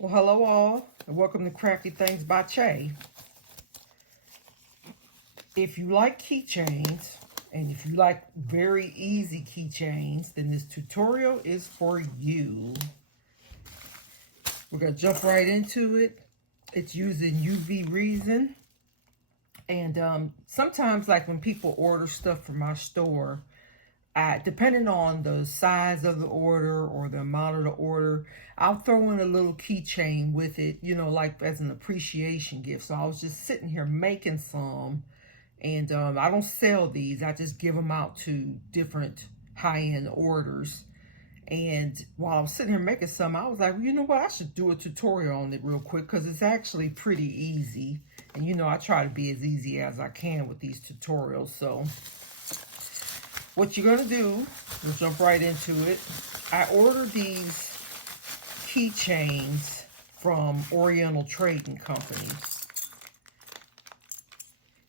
Well, hello all, and welcome to Crafty Things by Che. If you like keychains, and if you like very easy keychains, then this tutorial is for you. We're going to jump right into it. It's using UV Resin. And sometimes, like when people order stuff from my store, depending on the size of the order or the amount of the order, I'll throw in a little keychain with it, like as an appreciation gift. So I was just sitting here making some, and I don't sell these. I just give them out to different high-end orders. And while I was sitting here making some, I was like, well, you know what? I should do a tutorial on it real quick because it's actually pretty easy. And I try to be as easy as I can with these tutorials. So what you're going to do, we'll jump right into it. I ordered these keychains from Oriental Trading Company.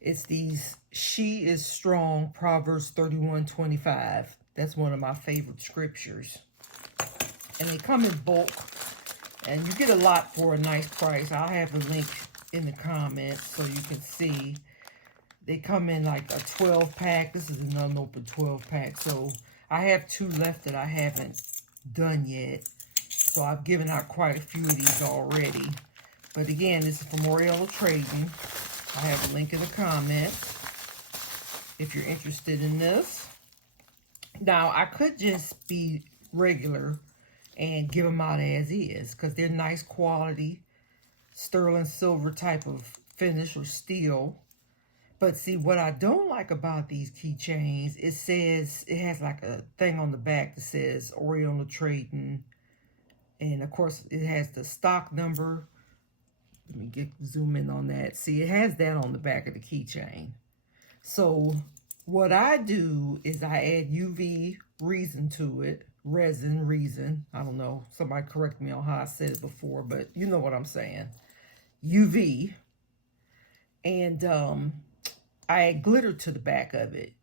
It's these She is Strong, Proverbs 31:25. That's one of my favorite scriptures. And they come in bulk, and you get a lot for a nice price. I'll have the link in the comments so you can see. They come in like a 12-pack. This is an unopened 12-pack. So I have 2 left that I haven't done yet. So I've given out quite a few of these already. But again, this is from Oriental Trading. I have a link in the comments if you're interested in this. Now, I could just be regular and give them out as is because they're nice quality, sterling silver type of finish or steel. But see, what I don't like about these keychains, it has like a thing on the back that says Oriental Trading. And of course, it has the stock number. Let me zoom in on that. See, it has that on the back of the keychain. So what I do is I add UV resin to it. Resin. I don't know. Somebody correct me on how I said it before, but you know what I'm saying. UV. And I add glitter to the back of it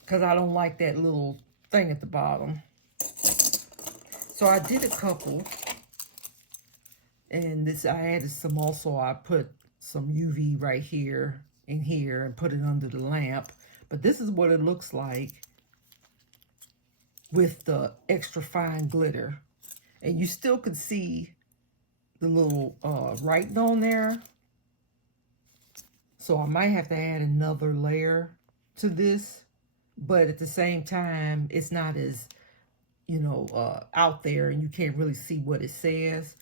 because I don't like that little thing at the bottom. So I did a couple. And I added some also. I put some UV right here and here and put it under the lamp. But this is what it looks like with the extra fine glitter. And you still can see the little writing on there. So I might have to add another layer to this. But at the same time, it's not as, out there and you can't really see what it says.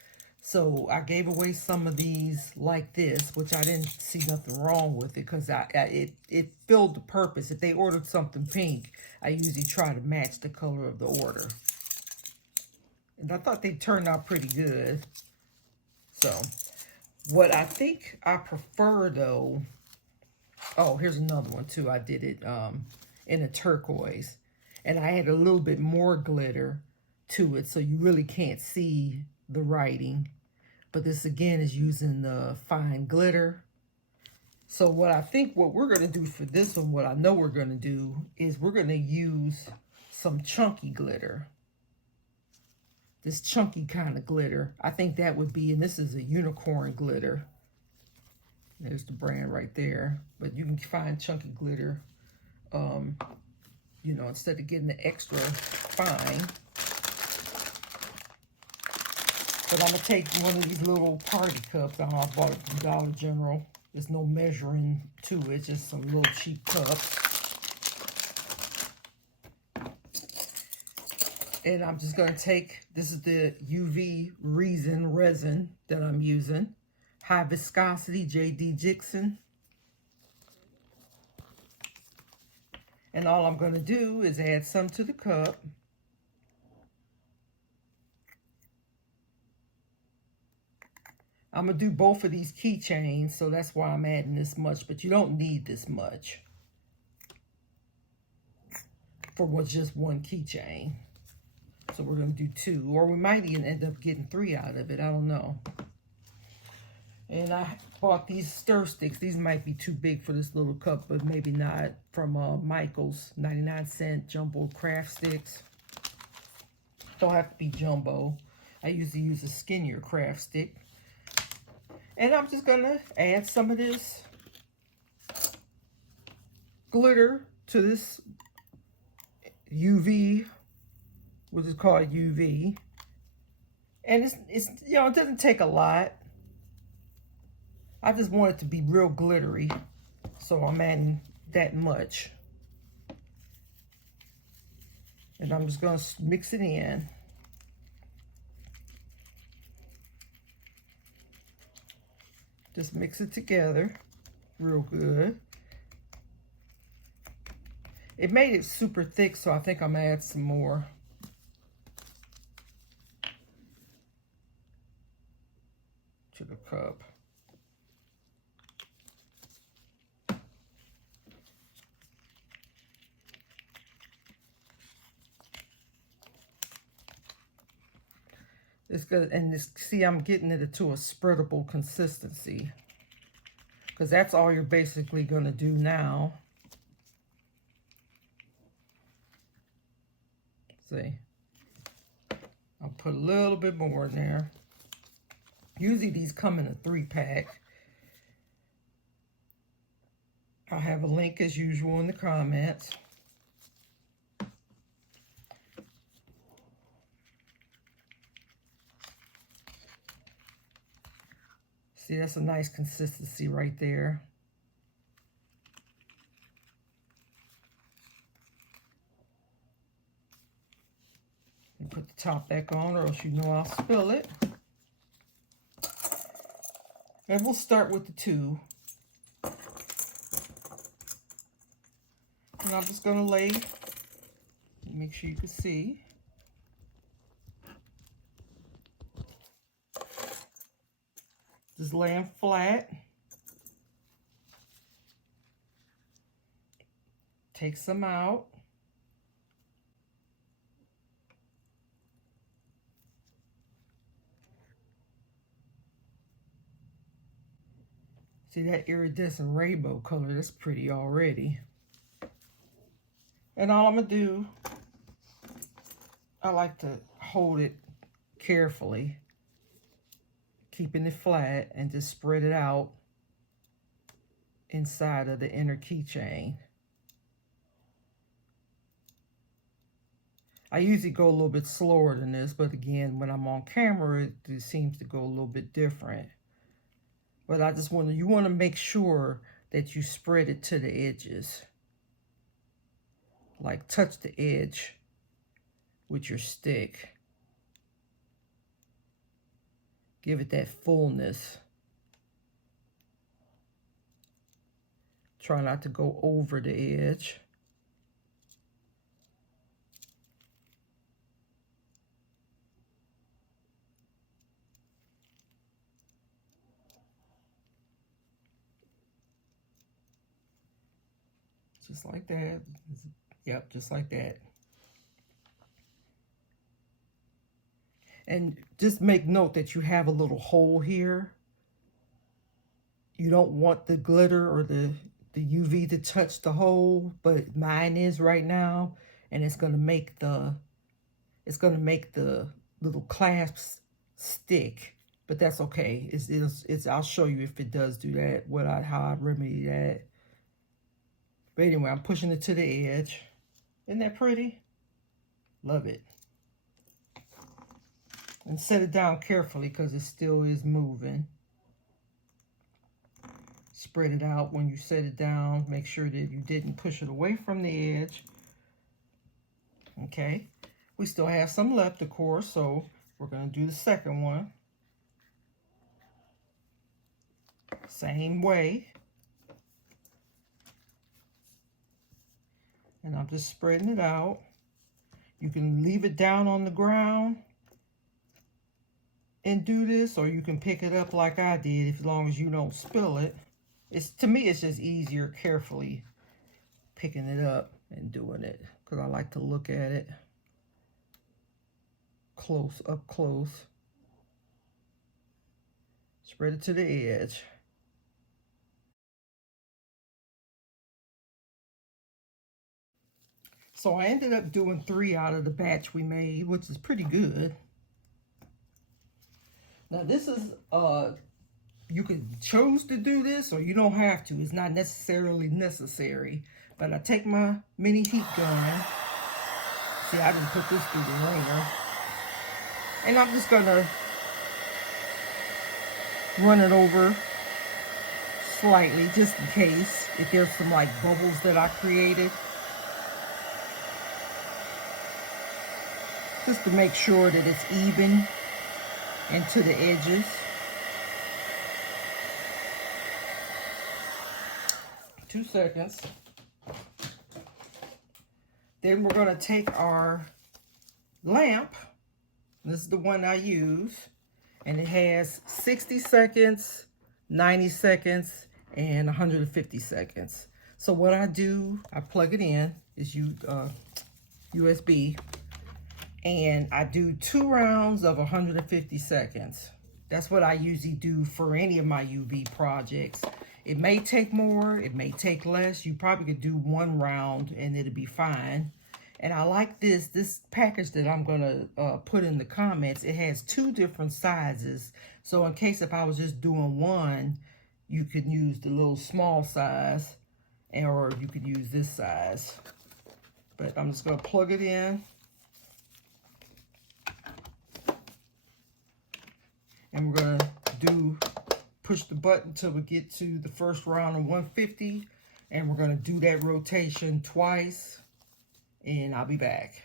So I gave away some of these like this, which I didn't see nothing wrong with it because it filled the purpose. If they ordered something pink, I usually try to match the color of the order. And I thought they turned out pretty good. So what I think I prefer though, oh, here's another one too. I did it in a turquoise. And I had a little bit more glitter to it so you really can't see the writing. But this again is using the fine glitter. So what we're going to do for this one, what I know we're going to do is we're going to use some chunky glitter. This chunky kind of glitter. I think that would be, and this is a unicorn glitter. There's the brand right there. But you can find chunky glitter, instead of getting the extra fine. But I'm going to take one of these little party cups. I bought it from Dollar General. There's no measuring to it, just some little cheap cups. And I'm just going to take, this is the UV resin that I'm using. High viscosity, J.D. Dixon. And all I'm going to do is add some to the cup. I'm going to do both of these keychains, so that's why I'm adding this much, but you don't need this much for just one keychain. So we're going to do 2, or we might even end up getting 3 out of it. I don't know. And I bought these stir sticks. These might be too big for this little cup, but maybe not. From Michael's 99-cent jumbo craft sticks. Don't have to be jumbo. I usually use a skinnier craft stick. And I'm just gonna add some of this glitter to this UV, which is called UV. And it's you know, it doesn't take a lot. I just want it to be real glittery, so I'm adding that much. And I'm just gonna mix it in. Just mix it together real good. It made it super thick, so I think I'm gonna add some more. To the cup. It's good, and this, see, I'm getting it to a spreadable consistency, because that's all you're basically going to do now. See, I'll put a little bit more in there. Usually these come in a 3-pack. I'll have a link as usual in the comments. See, that's a nice consistency right there. And put the top back on, or else you know I'll spill it. And we'll start with the 2. And I'm just gonna lay, make sure you can see. Just lay them flat. Take some out. See that iridescent rainbow color? That's pretty already. And all I'm gonna do, I like to hold it carefully, keeping it flat, and just spread it out inside of the inner keychain. I usually go a little bit slower than this, but again, when I'm on camera, it seems to go a little bit different. But I just want to, you want to make sure that you spread it to the edges. Like touch the edge with your stick. Give it that fullness. Try not to go over the edge. Just like that. Yep, just like that. And just make note that you have a little hole here. You don't want the glitter or the UV to touch the hole, but mine is right now, and it's gonna make the little clasps stick. But that's okay. It's I'll show you if it does do that, how I remedy that. But anyway, I'm pushing it to the edge. Isn't that pretty? Love it. And set it down carefully because it still is moving. Spread it out when you set it down. Make sure that you didn't push it away from the edge. Okay. We still have some left, of course, so we're going to do the second one. Same way. And I'm just spreading it out. You can leave it down on the ground and do this, or you can pick it up like I did, as long as you don't spill it. To me, it's just easier carefully picking it up and doing it, because I like to look at it up close. Spread it to the edge. So I ended up doing 3 out of the batch we made, which is pretty good. Now this is, you could choose to do this or you don't have to. It's not necessarily necessary. But I take my mini heat gun. See, I didn't put this through the wringer. And I'm just gonna run it over slightly, just in case, if there's some like bubbles that I created. Just to make sure that it's even and to the edges. Two seconds. Then we're gonna take our lamp. This is the one I use. And it has 60 seconds, 90 seconds, and 150 seconds. So what I do, I plug it in, it's USB, and I do 2 rounds of 150 seconds. That's what I usually do for any of my UV projects. It may take more, it may take less. You probably could do 1 round and it'll be fine. And I like this package that I'm gonna put in the comments. It has 2 different sizes. So in case if I was just doing one, you could use the little small size, or you could use this size. But I'm just gonna plug it in. And we're gonna push the button till we get to the first round of 150. And we're gonna do that rotation twice. And I'll be back.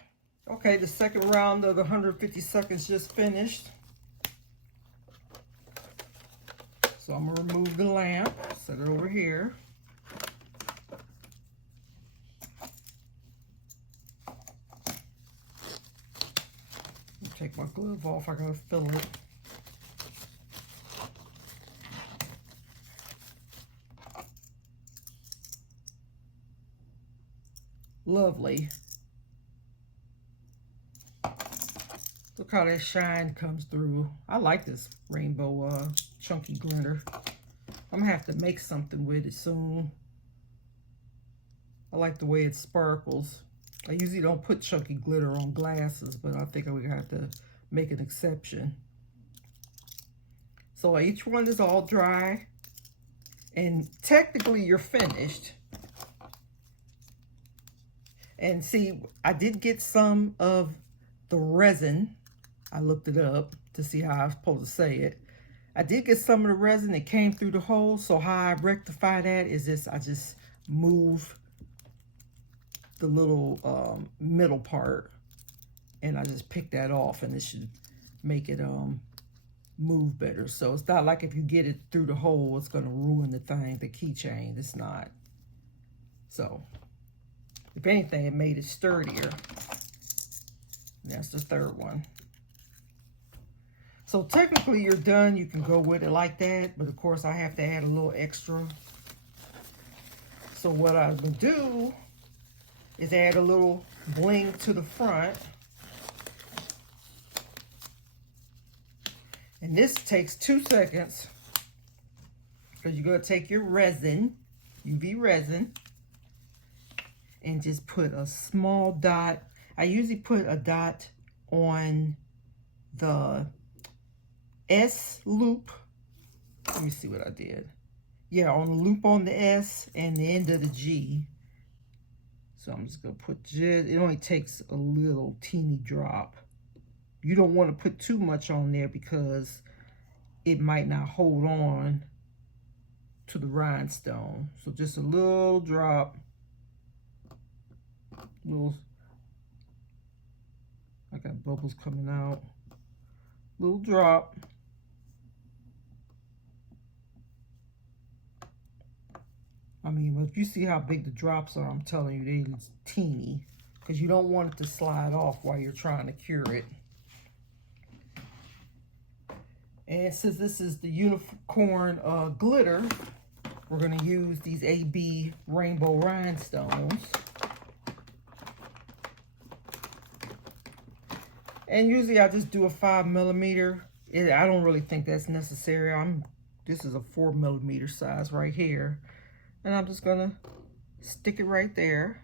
Okay, the second round of the 150 seconds just finished. So I'm gonna remove the lamp, set it over here. Take my glove off, I gotta fill it. Lovely. Look how that shine comes through. I like this rainbow chunky glitter. I'm gonna have to make something with it soon. I like the way it sparkles. I usually don't put chunky glitter on glasses, but I think we're gonna have to make an exception. So each one is all dry, and technically you're finished. And see, I did get some of the resin. I looked it up to see how I was supposed to say it. I did get some of the resin that came through the hole. So how I rectify that is this: I just move the little middle part, and I just pick that off, and it should make it move better. So it's not like if you get it through the hole, it's gonna ruin the thing, the keychain. It's not. So if anything, it made it sturdier. That's the third one. So technically you're done. You can go with it like that, but of course I have to add a little extra. So what I would do is add a little bling to the front. And this takes 2 seconds, because you're going to take your resin, UV resin, and just put a small dot. I usually put a dot on the S loop. Let me see what I did. Yeah, on the loop on the S and the end of the G. So I'm just gonna put just, it only takes a little teeny drop. You don't want to put too much on there because it might not hold on to the rhinestone. So just a little drop. Little, I got bubbles coming out. Little drop. I mean, if you see how big the drops are, I'm telling you, they're teeny, because you don't want it to slide off while you're trying to cure it. And since this is the unicorn glitter, we're going to use these AB rainbow rhinestones. And usually I just do a 5mm. I don't really think that's necessary. This is a 4mm size right here. And I'm just gonna stick it right there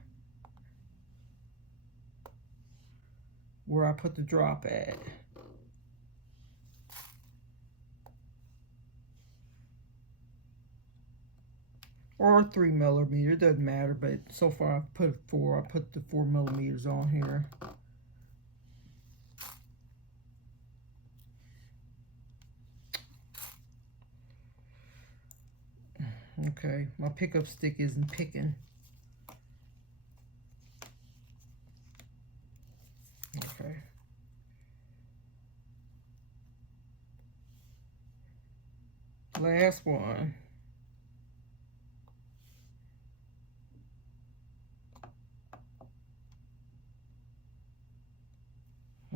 where I put the drop at. or 3 millimeter, doesn't matter, but so far I've put 4. I put the 4 millimeters on here. Okay, my pickup stick isn't picking. Okay. Last one.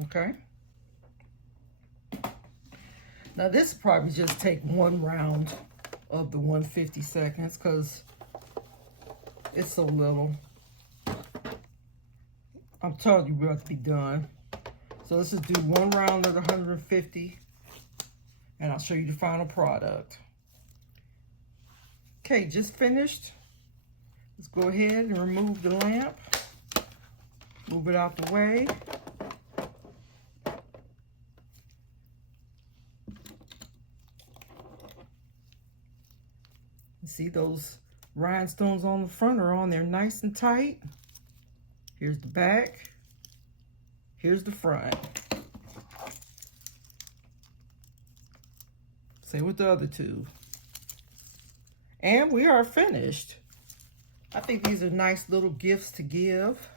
Okay. Now this probably just take 1 round of the 150 seconds because it's so little. I'm telling you we're about to be done. So let's just do 1 round of the 150 and I'll show you the final product. Okay, just finished. Let's go ahead and remove the lamp. Move it out the way. See, those rhinestones on the front are on there nice and tight. Here's the back. Here's the front. Same with the other two. And we are finished. I think these are nice little gifts to give.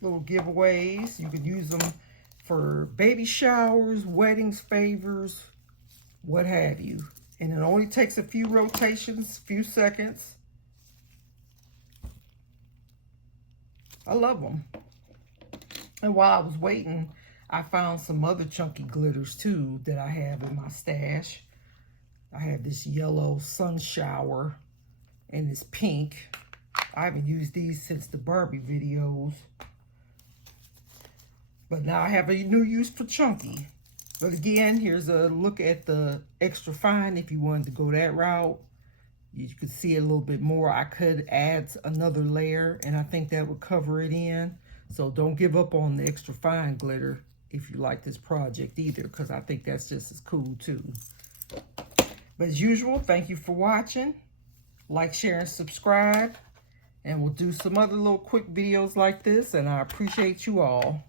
Little giveaways. You could use them for baby showers, weddings, favors, what have you. And it only takes a few rotations, few seconds. I love them. And while I was waiting, I found some other chunky glitters too that I have in my stash. I have this yellow sun shower and this pink. I haven't used these since the Barbie videos. But now I have a new use for chunky. But again, here's a look at the extra fine if you wanted to go that route. You could see it a little bit more. I could add another layer and I think that would cover it in. So don't give up on the extra fine glitter if you like this project either, because I think that's just as cool too. But as usual, thank you for watching. Like, share, and subscribe. And we'll do some other little quick videos like this, and I appreciate you all.